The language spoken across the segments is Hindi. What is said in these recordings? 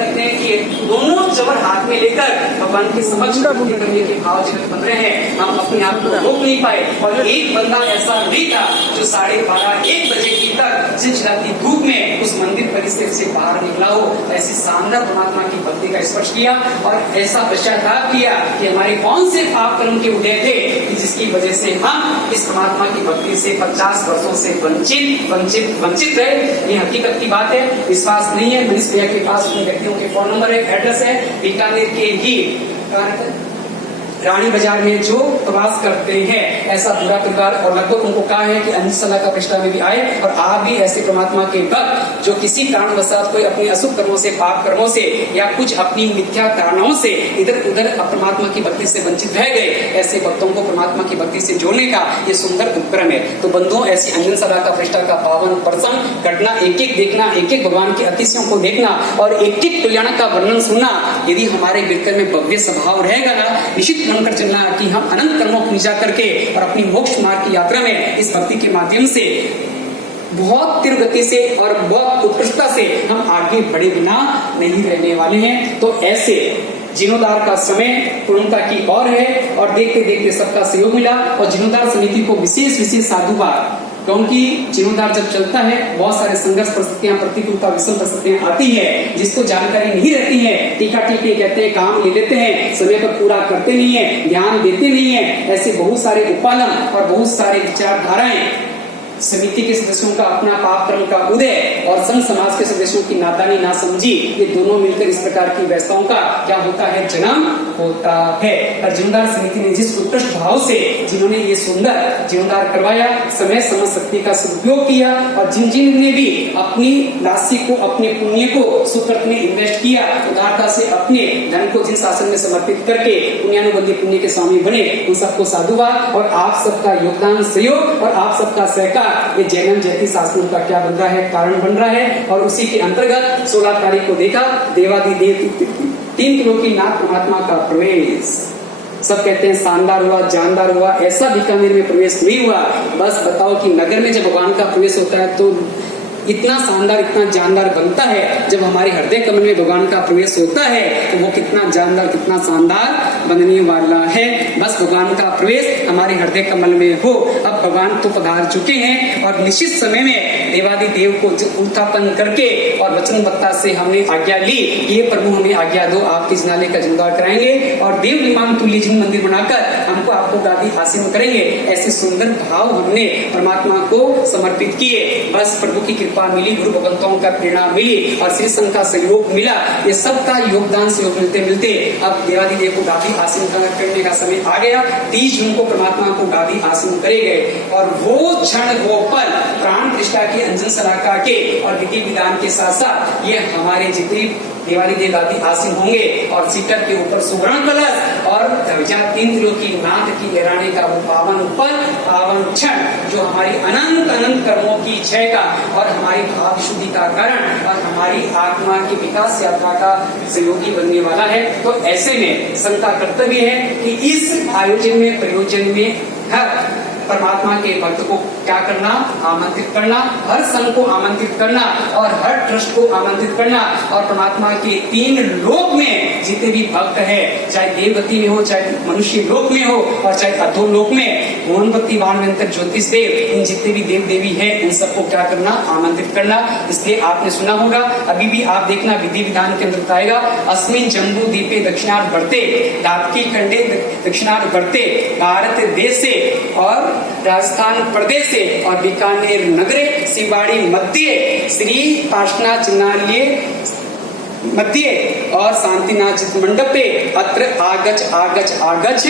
सकते हैं कि दोनों चवर हाथ में लेकर भगवान के समक्ष करने के भाव जगत बन रहे हैं। हम अपने आप को रोक नहीं पाए। और एक बंदा ऐसा भी था जो 12:30-1 बजे की तक चिलचिलाती धूप में उस मंदिर परिसर से बाहर निकला हो। ऐसी शानदार परमात्मा की भक्ति का स्पर्श किया और ऐसा पश्चाताप किया कि हमारे कौन से पाप कर्म के उदय थे कि जिसकी वजह से हम इस परमात्मा की भक्ति से 50 वर्षों से वंचित रहे। ये हकीकत की बात है। विश्वास नहीं है, मनीष भैया के पास उन व्यक्तियों के फोन नंबर है, एड्रेस है। बीकानेर के ही रानी बाजार में जो प्रवास करते हैं ऐसा पूरा परिवार, और लगभग उनको कहा है कि अंशला का पृष्ठा में भी आए और आप भी ऐसे परमात्मा के भक्त जो किसी कारणवशात कोई अपने अशुभ कर्मों से, पाप कर्मों से या कुछ अपनी मिथ्या कारणों से इधर उधर परमात्मा की भक्ति से वंचित रह गए, ऐसे भक्तों को परमात्मा की भक्ति से जोड़ने का ये सुंदर उपक्रम है। तो बंधुओं, ऐसी अंजनसला का पृष्ठा का पावन प्रसंग घटना एक एक देखना, एक एक भगवान के अतिशयों को देखना और एक एक कल्याण का वर्णन सुनना, यदि हमारे हृदय में भव्य स्वभाव रहेगा ना, निश्चित कर चलना कि हम अनंत कर्मों को निजा करके और अपनी मोक्ष मार्ग की यात्रा में इस भक्ति के माध्यम से बहुत तीव्र गति से और बहुत उत्कृष्टता से हम आगे बढ़े बिना नहीं रहने वाले हैं। तो ऐसे जीर्णोद्धार का समय पूर्णता की ओर है और देखते देखते सबका सहयोग मिला और जीर्णोद्धार समिति को विशेष साधुवाद, क्योंकि जीर्णोद्धार जब चलता है बहुत सारे संघर्ष परिस्थितियां, प्रतिकूलता, विषम परिस्थितियां आती है जिसको जानकारी नहीं रहती है। टीका टीके कहते हैं, काम ले लेते हैं, समय पर पूरा करते नहीं है, ध्यान देते नहीं है। ऐसे बहुत सारे उपालन और बहुत सारे विचारधाराएं, समिति के सदस्यों का अपना पाप कर्म का उदय और संघ समाज के सदस्यों की नादानी ना समझी, ये दोनों मिलकर इस प्रकार की व्यवस्थाओं का क्या होता है, जन्म होता है। और जीर्णोद्धार समिति ने जिस उत्कृष्ट भाव से जिन्होंने ये सुंदर जीर्णोद्धार करवाया, समय समझ शक्ति का सदुपयोग किया और जिन ने भी अपनी राशि को, अपने पुण्य को सुकृत में इन्वेस्ट किया, उदारता से अपने धन को जिन शासन में समर्पित करके पुण्यानुबंधी पुण्य के स्वामी बने, उन सबको साधुवाद और आप सबका योगदान, सहयोग और आप सबका सहकार ये जैन जयती शास्त्रों का क्या बन रहा है, कारण बन रहा है। और उसी के अंतर्गत 16 तारीख को देखा देवादिदेव 3 किलो की नाथ परमात्मा का प्रवेश। सब कहते हैं शानदार हुआ, जानदार हुआ, ऐसा बीकानेर में प्रवेश नहीं हुआ। बस बताओ कि नगर में जब भगवान का प्रवेश होता है तो इतना शानदार, इतना जानदार बनता है। जब हमारे हृदय कमल में भगवान का प्रवेश होता है तो वो कितना जानदार, कितना शानदार बनने वाला है। बस भगवान का प्रवेश हमारे हृदय कमल में हो। अब भगवान तो पधार चुके हैं और निश्चित समय में देवादि देव को उत्थापन करके और वचनबद्धता से हमने आज्ञा ली, ये प्रभु हमें आज्ञा दो, आपके जिनालय का जीर्णोद्धार कराएंगे और देव विमान तुल्य जिन मंदिर बनाकर हमको आपको गादी आसीन करेंगे। ऐसे सुंदर भाव हमने परमात्मा को समर्पित किए। बस प्रभु की कृपा मिली, गुरु भगवंतों का प्रेरणा मिली और श्री संघ का सहयोग मिला। ये सबका योगदान सहयोग मिलते मिलते अब देवादि देव को गादी आसीन करने का समय आ गया। 30 जून को परमात्मा को गादी आसीन करे गए और वो क्षण, वो पल प्राण प्रतिष्ठा की अंजनसला के और विधि विधान के साथ साथ ये हमारे जितने देवाली देव गादी आसीन होंगे और सीकर के ऊपर सुवर्ण कलश और ध्वजा 3 किलो की नाथ की लहराने का वो पावन पल, पावन क्षण जो हमारी अनंत अनंत कर्मों की क्षय का और हमारी भाव शुद्धि का कारण और हमारी आत्मा की विकास यात्रा का सहयोगी बनने वाला है। तो ऐसे में संघ का कर्तव्य है कि इस आयोजन में, प्रयोजन में हर परमात्मा के भक्त को क्या करना, आमंत्रित करना, हर संघ को आमंत्रित करना और हर ट्रस्ट को आमंत्रित करना और परमात्मा के 3 लोक में जितने भी भक्त है, चाहे देवगति में हो, चाहे मनुष्य लोक में हो और चाहे अधोलोक में, मोमबत्ती वाणवंतर ज्योतिष देव, इन जितने भी देव देवी है उन सबको क्या करना, आमंत्रित करना। इसलिए आपने सुना होगा, अभी भी आप देखना विधि विधान के अंदर आएगा, अस्मिन जम्बू दीपे दक्षिणार्थ बढ़ते, दातकी खंडे दक्षिणार्थ बढ़ते, भारत देश से और राजस्थान प्रदेश से और बीकानेर नगरे शिववाड़ी मध्य श्री पार्श्वनाथ जिनालय मध्य और शांतिनाथ मंडपे अत्र आगच आगच आगच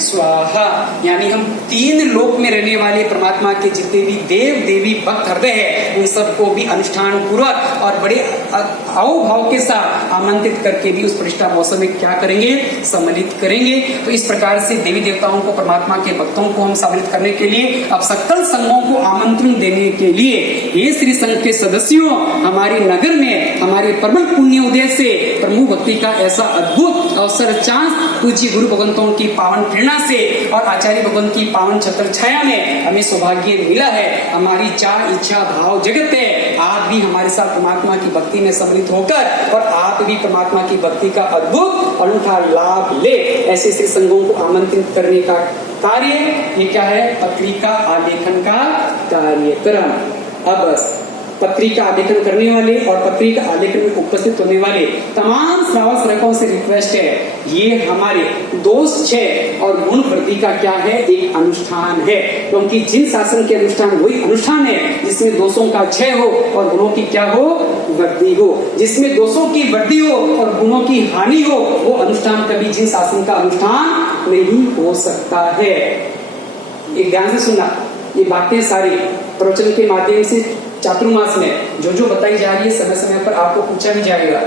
स्वाहा। यानी हम 3 लोक में रहने वाले परमात्मा के जितने भी देव देवी भक्त हृदय है उन सबको भी अनुष्ठान पूर्वक और बड़े अवभाव के साथ आमंत्रित करके भी उस प्रतिष्ठा मौसम में क्या करेंगे, सम्मिलित करेंगे। तो इस प्रकार से देवी देवताओं को, परमात्मा के भक्तों को हम सम्मिलित करने के लिए अब सकल संघों को आमंत्रण देने के लिए ये श्री संघ के सदस्यों हमारे नगर में हमारे प्रबल पुण्य उद्देश्य से प्रमुख भक्ति का ऐसा अद्भुत अवसर चांस पूज्य गुरु भगवंतों की पावन प्रेरणा से और आचार्य भगवंत की पावन छत्र छाया में हमें सौभाग्य मिला है। हमारी चाह इच्छा भाव जगत है आप भी हमारे साथ परमात्मा की भक्ति में सम्मिलित होकर और आप भी परमात्मा की भक्ति का अद्भुत अनूठा लाभ ले। ऐसे ऐसे संघों को आमंत्रित करने का कार्य ये क्या है, पत्रिका आलेखन का कार्यक्रम। अब बस पत्रिका आलेखन करने वाले और पत्रिका आलेखन में उपस्थित होने वाले तमाम श्रावक श्रवकों से रिक्वेस्ट है, ये हमारे दोष क्षय और गुण वृद्धि का क्या है, एक अनुष्ठान है। क्योंकि जिन शासन के अनुष्ठान वही अनुष्ठान है जिसमें दोषों का क्षय हो और गुणों की क्या हो, वृद्धि हो। जिसमें दोषों की वृद्धि हो और गुणों की हानि हो वो अनुष्ठान कभी जिन शासन का अनुष्ठान नहीं हो सकता है। एक ध्यान से सुनना, ये बातें सारी प्रवचन के माध्यम से चातुर्मास में जो बताई जा रही है समय समय पर आपको पूछा भी जाएगा।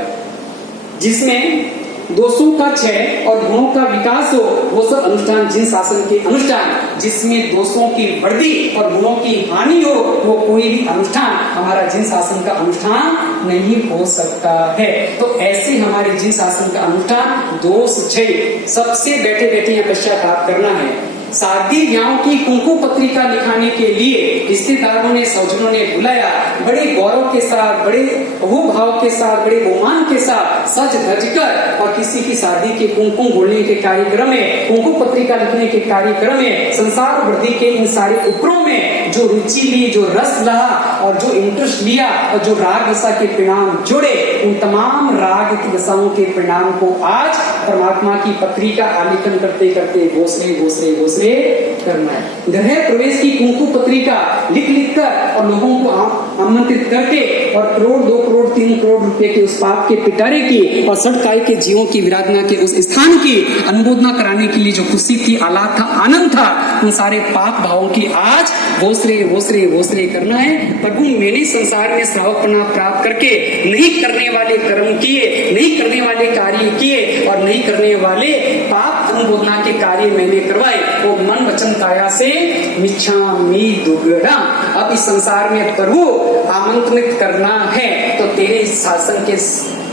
जिसमें दोषों का क्षय और गुणों का विकास हो वो सब अनुष्ठान जिन शासन के अनुष्ठान। जिसमें दोषों की वृद्धि और गुणों की हानि हो वो कोई भी अनुष्ठान हमारा जिन शासन का अनुष्ठान नहीं हो सकता है। तो ऐसे हमारे जिन शासन का अनुष्ठान दोष क्षय सबसे बैठे बैठे यहाँ पश्चाताप करना है। शादी ब्याह की कुंकु पत्रिका लिखाने के लिए रिश्तेदारों ने सौजनों ने बुलाया, बड़े गौरव के साथ, बड़े भाव के साथ, बड़े बहुमान के साथ सज धज कर और किसी की शादी के कुंकुम घोलने के कार्यक्रम में, कुंकु पत्रिका लिखने के कार्यक्रम में, संसार वृद्धि के इन सारे उपरों में जो रुचि ली, जो रस लहा और जो इंटरेस्ट लिया और जो राग दशा के परिणाम जुड़े, उन तमाम राग की दशाओं के परिणाम को आज परमात्मा की पत्रिका आलेखन करते करते घोषणे करना है। गृह प्रवेश की कुंकु पत्रिका लिख कर और लोगों को आमंत्रित करके और करोड़ 2 करोड़ 3 करोड़ रुपए के उस पाप के पिटारे की और सड़काई के जीवों की विराधना के उस स्थान की अनुमोदना कराने के लिए जो खुशी थी, आलाप था, आनंद था, उन सारे पाप भावों की आज घोषणे करना है। प्रभु मैंने संसार में श्रावकपना प्राप्त करके नहीं करने वाले कर्म किए, नहीं करने वाले कार्य किए और नहीं करने वाले पाप अनुमोदना के कार्य मैंने करवाए, वो मन वचन काया से मिच्छामि दुर्गणम। अब इस संसार में प्रभु आमंत्रित करना है तो तेरे इस शासन के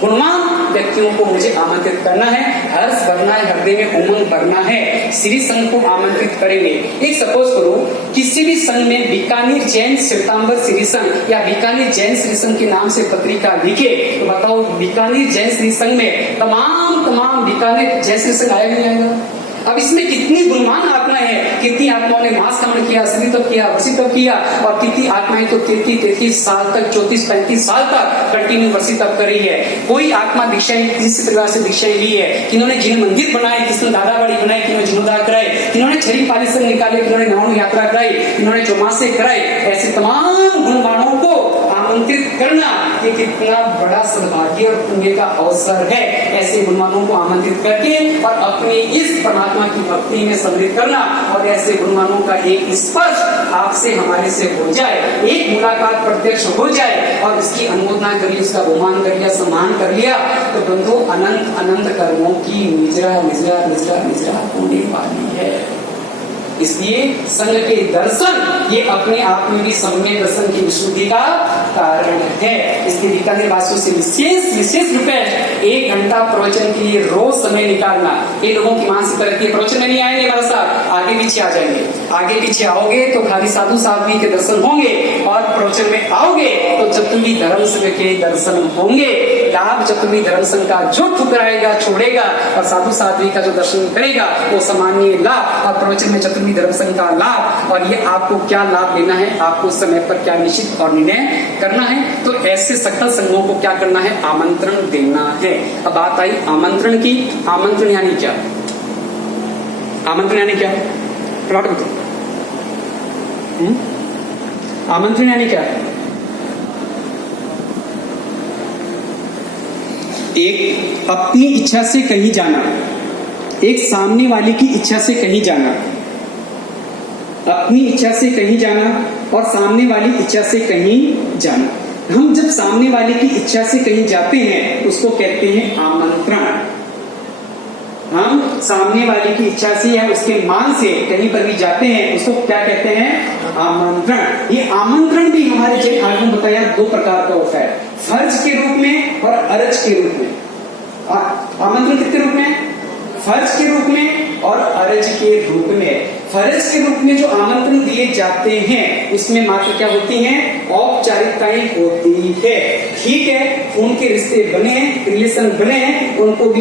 गुणवान व्यक्तियों को मुझे आमंत्रित करना है, हर्ष भरना है, हृदय में उमंग भरना है। श्री संघ को आमंत्रित करेंगे। एक सपोज करो किसी भी संघ में बीकानेर जैन श्वेतांबर श्री संघ या बीकानेर जैन श्री संघ के नाम से पत्रिका लिखे तो बताओ बीकानेर जैन श्री संघ में तमाम बीकानेर जैन श्री संघ आएगा नहीं आएगा? अब इसमें कितनी गुणवान आत्माएं हैं, कितनी आत्माओं ने मास कामन किया, सभी तक किया, वर्षित तक किया और कितनी आत्माएं तो 33 साल तक 34-35 साल तक कंटिन्यू वर्षित तक करी है। कोई आत्मा दीक्षाएं किसी परिवार से दीक्षाएं ली है, किन्होंने जिन मंदिर बनाए, किसने दादाबाड़ी बनाई, किन्होंने जीर्णोद्धार कराए, किन्होंने छड़ी पाली संघ निकाले, किन्होंने नवम यात्रा कराई, किन्होंने चौमासे कराए। ऐसे तमाम गुणवानों को आमंत्रित करना ये कितना बड़ा सौभाग्य और पुण्य का अवसर है। ऐसे गुणवानों को आमंत्रित करके और अपनी इस परमात्मा की भक्ति में सम्मिलित करना और ऐसे गुणवानों का एक स्पर्श आपसे हमारे से हो जाए, एक मुलाकात प्रत्यक्ष हो जाए और इसकी अनुमोदना कर ली, उसका बहुमान कर लिया, सम्मान कर लिया तो बंधु अनंत अनंत कर्मों की निजरा होने वाली है। इसलिए संघ के दर्शन ये अपने आप में भी सम्यक दर्शन की विशुद्धि का कारण है। इसलिए बीकानेर वासियों से विशेष रूपे 1 घंटा प्रवचन के लिए रोज समय निकालना। ये लोगों की मानसिक तरक्की, प्रवचन में नहीं आएंगे हमारे साथ, आगे पीछे आ जाएंगे। आगे पीछे आओगे तो खाली साधु साध्वी के दर्शन होंगे और प्रवचन में आओगे तो चतुर्वी धर्म संघ के दर्शन होंगे। लाभ चतुर्वी धर्म संघ का जो ठुकराएगा छोड़ेगा और साधु साध्वी का जो दर्शन करेगा वो सामान्य लाभ और प्रवचन में चतुर्वी धर्म संघ का लाभ। और ये आपको क्या लाभ लेना है, आपको समय पर क्या निश्चित और निर्णय करना है। तो ऐसे सकल संघों को क्या करना है, आमंत्रण देना है। अब बात आई आमंत्रण की। आमंत्रण यानी क्या? आमंत्रण यानी क्या? आमंत्रण यानी क्या? एक अपनी इच्छा से कहीं जाना, एक सामने वाले की इच्छा से कहीं जाना। अपनी इच्छा से कहीं जाना और सामने वाली इच्छा से कहीं जाना। हम जब सामने वाले की इच्छा से कहीं जाते हैं उसको कहते हैं आमंत्रण। हम सामने वाले की इच्छा से या उसके मांग से कहीं पर भी जाते हैं, उसको क्या कहते हैं? आमंत्रण। ये आमंत्रण भी हमारे जैन आगम बताया 2 प्रकार का होता है, फर्ज के रूप में और अरज के रूप में। आमंत्रण कितने रूप में? फर्ज के रूप में और अरज के रूप में। फर्ज के रूप में जो आमंत्रण दिए जाते हैं उसमें मात्र क्या होती हैं? औपचारिकताएं होती है। ठीक है, खून के रिश्ते बने, रिलेशन बने, उनको भी